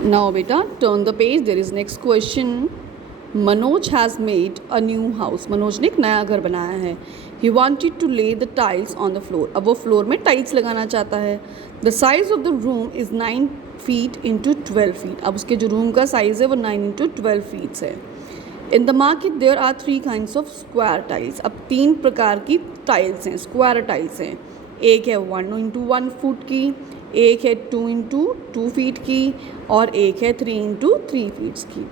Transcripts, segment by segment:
Now beta, turn the page. There is next question. Manoj has made a new house. Manoj ने एक नया घर बनाया है. He wanted to lay the tiles on the floor. अब वो फ्लोर में टाइल्स लगाना चाहता है. The size of the room is 9 feet into 12 feet. अब उसके जो रूम का साइज़ है वो 9 into 12 feet है. In the market there are 3 kinds of square tiles. अब 3 प्रकार की टाइल्स हैं, स्क्वायर टाइल्स हैं. एक है 1 into 1 फुट की, एक है 2 into 2 feet की और एक है 3 into 3 feet की.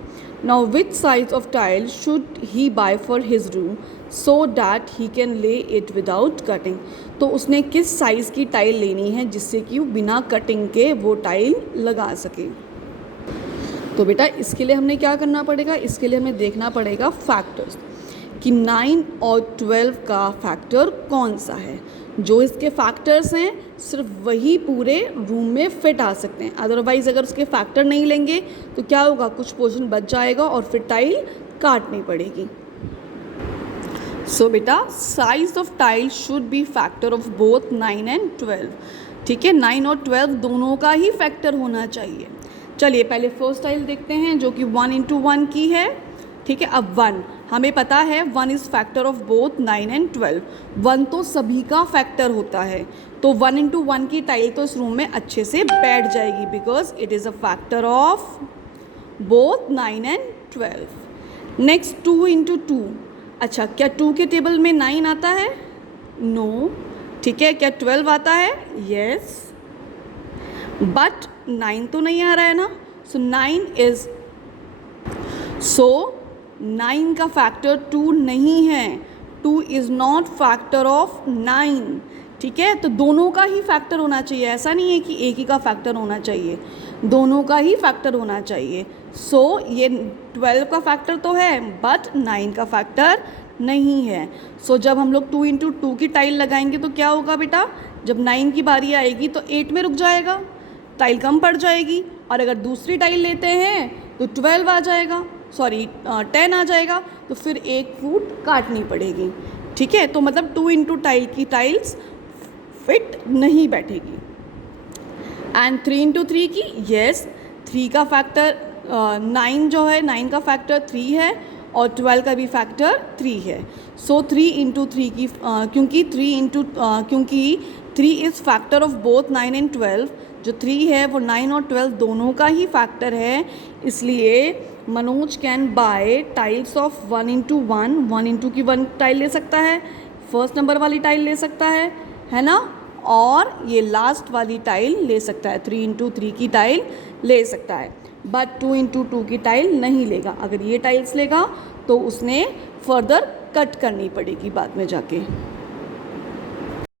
Now which size of tile should he buy for his room so that he can lay it without cutting? तो उसने किस साइज़ की टाइल लेनी है जिससे कि वो बिना कटिंग के वो टाइल लगा सके. तो बेटा इसके लिए हमने क्या करना पड़ेगा, इसके लिए हमें देखना पड़ेगा फैक्टर्स कि 9 और 12 का फैक्टर कौन सा है. जो इसके फैक्टर्स हैं सिर्फ वही पूरे रूम में फिट आ सकते हैं. अदरवाइज़ अगर उसके फैक्टर नहीं लेंगे तो क्या होगा, कुछ पोर्शन बच जाएगा और फिर टाइल काटनी पड़ेगी. सो बेटा size of tile should be factor of both 9 and 12. ठीक है, 9 और 12 दोनों का ही फैक्टर होना चाहिए. चलिए पहले फर्स्ट टाइल देखते हैं जो कि 1 into 1 की है. ठीक है, अब 1 हमें पता है 1 is factor of both 9 and 12. 1 तो सभी का फैक्टर होता है, तो 1 into 1 की टाइल तो इस रूम में अच्छे से बैठ जाएगी because it is a factor of both 9 and 12. Next 2 into 2. अच्छा, क्या 2 के टेबल में 9 आता है? नो. ठीक है, क्या 12 आता है? यस. बट 9 तो नहीं आ रहा है ना. सो 9 का फैक्टर 2 नहीं है. 2 इज़ नॉट फैक्टर ऑफ 9. ठीक है, तो दोनों का ही फैक्टर होना चाहिए. ऐसा नहीं है कि एक ही का फैक्टर होना चाहिए, दोनों का ही फैक्टर होना चाहिए. सो ये 12 का फैक्टर तो है बट 9 का फैक्टर नहीं है. सो जब हम लोग 2 into 2 की टाइल लगाएंगे तो क्या होगा बेटा, जब 9 की बारी आएगी तो 8 में रुक जाएगा, टाइल कम पड़ जाएगी. और अगर दूसरी टाइल लेते हैं तो 12 आ जाएगा, 10 आ जाएगा, तो फिर 1 फुट काटनी पड़ेगी. ठीक है, तो मतलब 2 into टाइल की टाइल्स फिट नहीं बैठेगी. एंड 3 into 3 की, यस 3 का फैक्टर 9 जो है, 9 का फैक्टर 3 है और 12 का भी फैक्टर 3 है. सो 3 into 3 की क्योंकि 3 is factor of both 9 and 12. जो 3 है वो 9 और 12 दोनों का ही फैक्टर है. इसलिए Manoj can buy tiles of 1 into 1. 1 into की 1 टाइल ले सकता है, फर्स्ट नंबर वाली टाइल ले सकता है ना, और ये लास्ट वाली टाइल ले सकता है, 3 into 3 की टाइल ले सकता है. बट 2 into 2 की टाइल नहीं लेगा. अगर ये टाइल्स लेगा तो उसने फर्दर कट करनी पड़ेगी बाद में जाके.